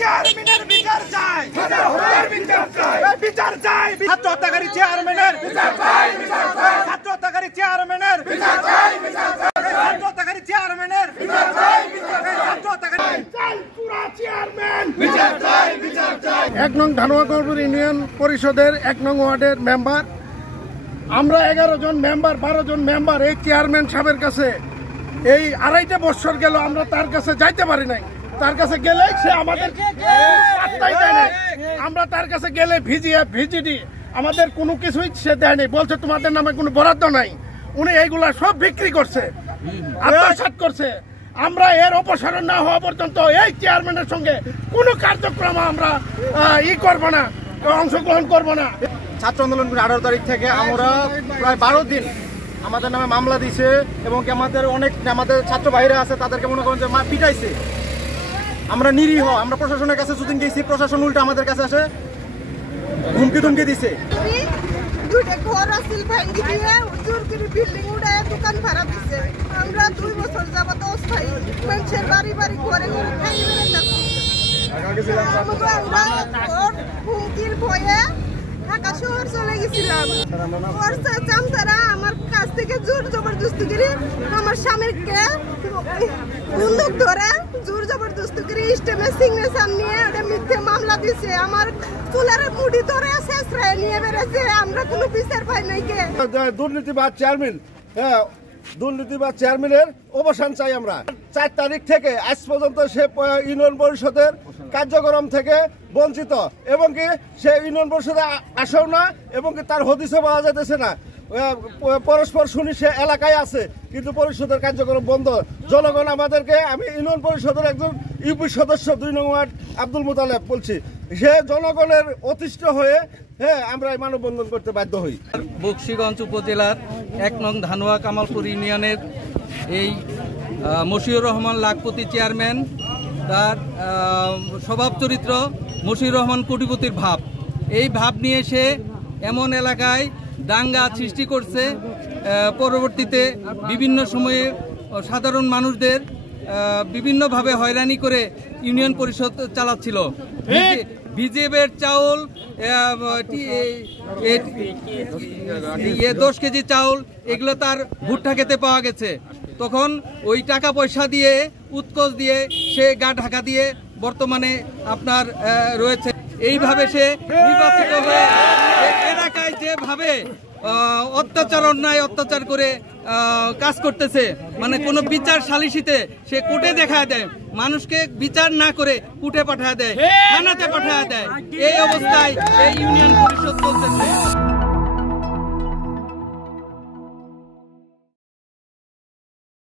চেয়ারম্যানের বিচার চাই, বিচার চাই, ছাত্র হত্যাকারী চেয়ারম্যানের বিচার চাই, ছাত্র হত্যাকারী চেয়ারম্যানের বিচার চাই, ছাত্র হত্যাকারী চেয়ারম্যানের বিচার চাই, ছাত্র হত্যাকারী পুরা চেয়ারম্যান বিচার চাই, বিচার চাই। ১ নং ধানুয়াকরপুর ইউনিয়ন পরিষদের ১ নং ওয়ার্ডের মেম্বার। আমরা 11 জন মেম্বার, 12 জন মেম্বার এই চেয়ারম্যান সাহেবের কাছে এই 2.5 বছর গেল আমরা তার কাছে যাইতে পারি নাই। তার কাছে গেলে সে আমাদের পাত্তাই দেয় নাই। আমরা তার কাছে গেলে ভিজিডি আমাদের কোনো কিছুই সে দেয়নি, বলছে তোমাদের নামে কোনো বরাদ্দ নাই। উনি এইগুলা সব বিক্রি করছে, আত্মসাৎ করছে। আমরা এর অপসারণ না হওয়া পর্যন্ত এই চেয়ারম্যানের সঙ্গে কোনো কার্যক্রম আমরা করব না, অংশগ্রহণ করব না। ছাত্র আন্দোলন 18 তারিখ থেকে আমরা প্রায় 12 দিন আমাদের নামে মামলা দিছে এবং আমাদের ছাত্র ভাইরা আছে তাদেরকে মনে করেন যে পিটাইছে। আমরা নিরীহ, আমরা প্রশাসনের কাছে শুটিং গেছি, প্রশাসন উল্টা আমাদের কাছে আসে হুমকি দিছে। দোকান ভাড়া দিচ্ছে, আমরা 2 বছর যাবত অস্থায়ী মানুষের বাড়ি বাড়ি ঘরে ঘরে খাই হুমকির ভয়ে ঢাকা শহর চলে গেছিলাম। চামচারা আমার কাছ থেকে জোর জবরদস্তি করে আমার স্বামীকে বন্দুক ধরে জোর জবরদস্তি করে স্টেমের সিগনেচার নিয়ে ওটা মিথ্যে মামলা দিছে। আমার চুলের মুড়ি ধরে শেষরায় নিয়ে বেড়েছে। আমরা কোনো বিচার পাই নাই। কে দুর্নীতিবাদ চেয়ারম্যান, দুর্নীতিবাদ চেয়ারম্যানের অবসান চাই আমরা। 4 তারিখ থেকে আজ পর্যন্ত সে ইউনিয়ন পরিষদের কার্যক্রম থেকে বঞ্চিত এবং কি সে ইউনিয়ন পরিষদে আসেও না এবং কি তার হদিসও পাওয়া যাইতেছে না। পরস্পর শুনি সে এলাকায় আছে কিন্তু পরিষদের কার্যক্রম বন্ধ। জনগণ আমাদেরকে, আমি ইউনিয়ন পরিষদের একজন ইউপি সদস্য 2 নং ওয়ার্ড আব্দুল মুতালেব বলছি, সে জনগণের অতিষ্ঠ হয়ে আমরা এই মানববন্ধন করতে বাধ্য হই। বকশীগঞ্জ উপজেলার 1 নং ধানুয়া কামালপুর ইউনিয়নের এই মশিউর রহমান লাখপতি চেয়ারম্যান, তার স্বভাব চরিত্র মশিউর রহমান কোটিপতির ভাব, এই ভাব নিয়ে সে এমন এলাকায় দাঙ্গা সৃষ্টি করছে। পরবর্তীতে বিভিন্ন সময়ে সাধারণ মানুষদের বিভিন্নভাবে হয়রানি করে ইউনিয়ন পরিষদ চালাচ্ছিল। ভিজিএফের চাউল 10 কেজি চাউল এগুলো তার ভুট্টা খেতে পাওয়া গেছে। তখন ওই টাকা পয়সা দিয়ে উৎকোচ দিয়ে সে গা ঢাকা দিয়ে বর্তমানে আপনার রয়েছে। এইভাবে সে নির্বাচিত হয়ে এলাকায় যেভাবে অত্যাচার, অন্যায় অত্যাচার করে কাজ করতেছে, মানে কোনো বিচার সালিসিতে সে কোর্টে দেখা দেয়, মানুষকে বিচার না করে কোর্টে পাঠায় দেয়, থানাতে পাঠায় দেয়। এই অবস্থায় এই ইউনিয়ন পরিষদ চলছে।